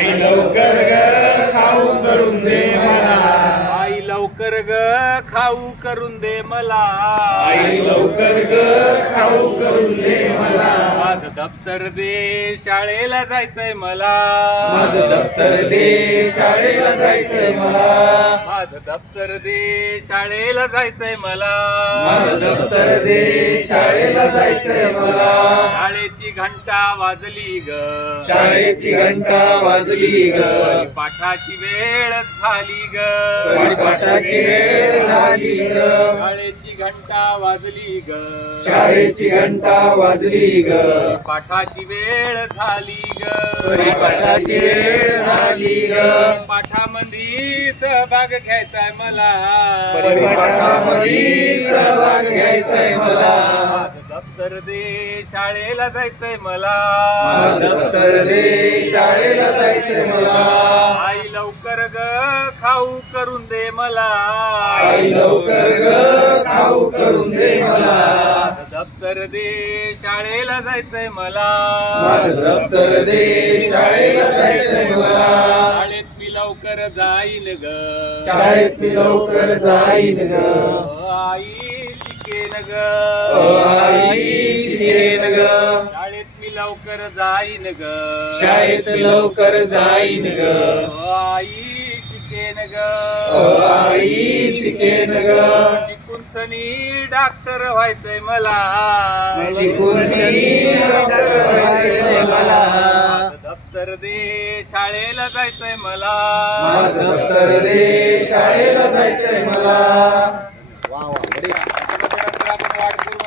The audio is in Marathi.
आई लवकर ग खाऊ करून दे मला, आई लवकर ग खाऊ करून दे मला, आई लवकर ग खाऊ करून दे मला, माझं दप्तर दे शाळेला जायचंय मला, माझं दप्तर दे शाळेला जायचंय मला, माझं दप्तर दे शाळेला जायचंय मला, माझं दप्तर दे शाळेला जायचंय मला, शाळेची घंटा वाजली ग, शाळेची घंटा वाजली ग, पाठाची वेळ झाली ग, पाठाची वेळ झाली ग, शाळेची घंटा वाजली ग, शाळेची घंटा वाजली ग, पाठाची वेळ झाली ग, पाठाची वेळ झाली ग, पाठामध्ये सहभाग घ्यायचाय मला, पाठामध्ये सहभाग घ्यायचाय मला, माझं दप्तर दे शाळेला जायचंय मला, माझं दप्तर दे शाळेला जायचंय मला, आई लवकर ग खाऊ करून दे मला, आई लवकर ग खाऊ करून दे मला, माझं दप्तर दे शाळेला जायचंय मला, माझं दप्तर दे शाळेला जायचंय मला, शाळेत मी लवकर जाईन ग, शाळेत मी लवकर जाईन ग, आई शिकेन ग, आई शिकेन ग, शाळेत मी लवकर जाईन ग, शाळेत लवकर जाईन ग, आई शिकेन ग, आई शिकेन ग, शिकून सनी डॉक्टर व्हायचंय मला, शिकून डॉक्टर व्हायचंय मला, माझं दप्तर दे शाळेला जायचंय मला, माझं दप्तर दे शाळेला जायचंय मला,